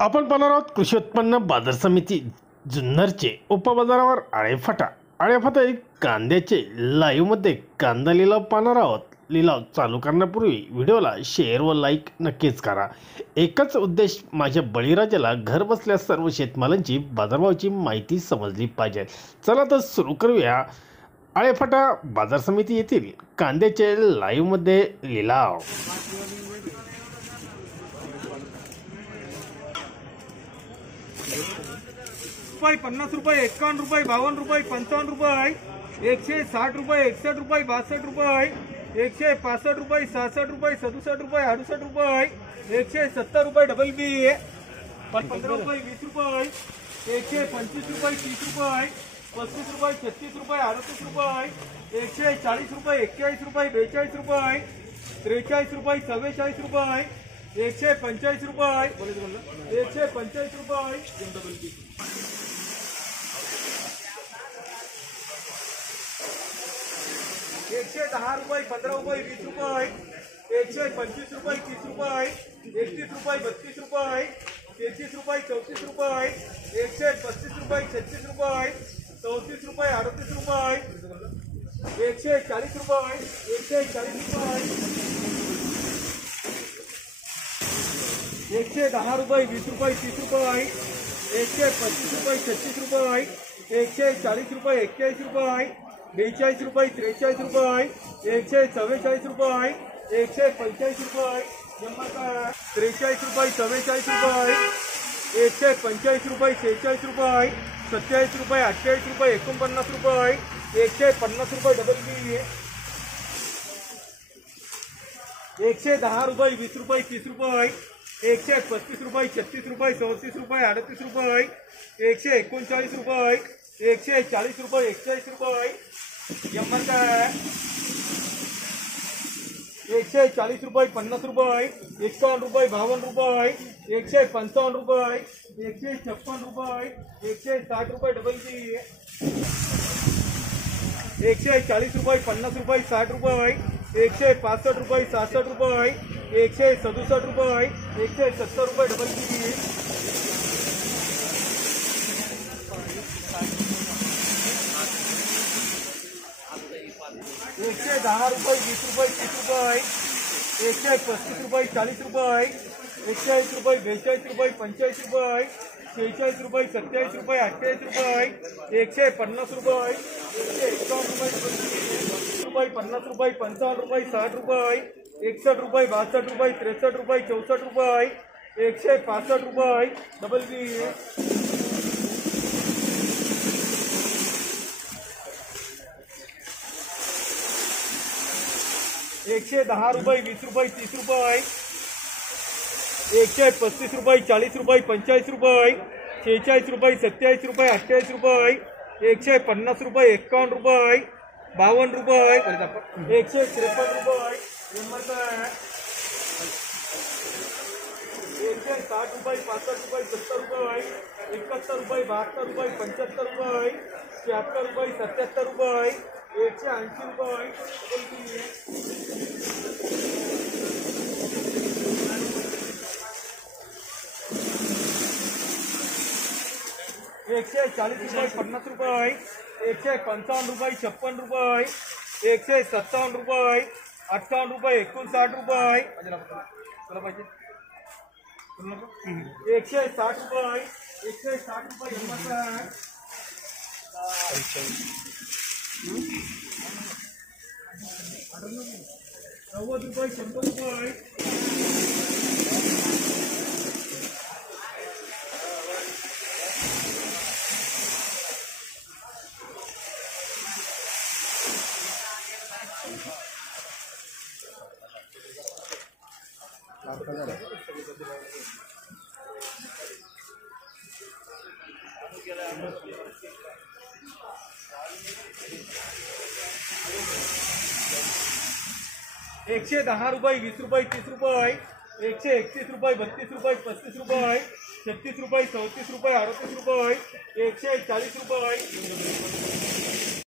आपण पाहणार आहोत कृषी उत्पन्न बाजार समिती जुन्नरचे उपबाजारावर आळेफाटा आळेफाटा कांद्याचे लाईव्हमध्ये कांदा लिलाव पाहणार आहोत। लिलाव चालू करण्यापूर्वी व्हिडिओला शेअर व लाईक नक्कीच करा। एकच उद्देश, माझ्या बळीराजाला घर बसल्या सर्व शेतमालांची बाजारभावाची माहिती समजली पाहिजे। चला तर सुरू करूया आळेफाटा बाजार समिती येथील कांद्याचे लाईव्हमध्ये लिलाव। रुपये 50 रुपये 51 रुपये 52 रुपये 55 रुपये 160 रुपये 61 रुपये 62 रुपये 165 रुपये 66 रुपये 67 रुपये 68 रुपये 170 रुपये डबल बी 15 रुपये 20 रुपये 125 रुपये 30 रुपये 35 रुपये 36 रुपये 38 रुपये 140 रुपये 41 रुपये 42 रुपये 43 रुपये 44 रुपये 145 रुपये 145 रुपये 110 रुपये 15 रुपये 20 रुपये 125 रुपये 30 रुपये 31 रुपये 32 रुपये 33 रुपये 34 रुपये 135 रुपये 36 रुपये 34 रुपये 38 रुपये 140 रुपये 110 रुपये 20 रुपये 30 रुपये 125 रुपये 36 रुपये 140 रुपये 41 रुपये 42 रुपये 43 रुपये 144 रुपये 145 रुपये 43 रुपये 44 रुपये 145 रुपये 46 रुपये 27 रुपये 28 रुपये 49 रुपये 150 रुपये डबल बी 110 रुपये 20 रुपये 30 रुपये 135 रुपये 36 रुपये 34 रुपये 38 रुपये 139 रुपये 140 रुपये 41 रुपये 140 रुपये 50 रुपये 51 रुपये 52 रुपये 155 रुपये 156 रुपये 160 रुपये डबल बी 140 रुपये 50 रुपये 60 रुपये 165 रुपये 66 रुपये 167 रुपये 170 रुपये डबल बी 110 रुपये 20 रुपये 30 रुपये 135 रुपये 40 रुपये 140 रुपये 42 रुपये 45 रुपये 46 रुपये 27 रुपये 28 रुपये 150 रुपये 151 रुपये 50 रुपये 55 रुपये 60 रुपये 61 रुपये 62 रुपये 63 रुपये 64 रुपये 165 रुपये डबल बी 110 रुपये 20 रुपये 30 रुपये 135 रुपये 40 रुपये 45 रुपये 46 रुपये 27 रुपये 28 रुपये 150 रुपये 51 रुपये 52 रुपये 153 रुपये 160 रुपये 65 रुपये 70 रुपये 71 रुपये 72 रुपये 75 रुपये 76 रुपये 77 रुपये 180 रुपये 140 रुपये 50 रुपये 155 रुपये 56 रुपये 157 रुपये 58 रुपये 59 रुपये 160 रुपये 160 रुपये 90 रुपये 100 रुपये 110 रुपये 20 रुपये 30 रुपये 131 रुपये 32 रुपये 35 रुपये 36 रुपये 34 रुपये 38 रुपये 140 रुपये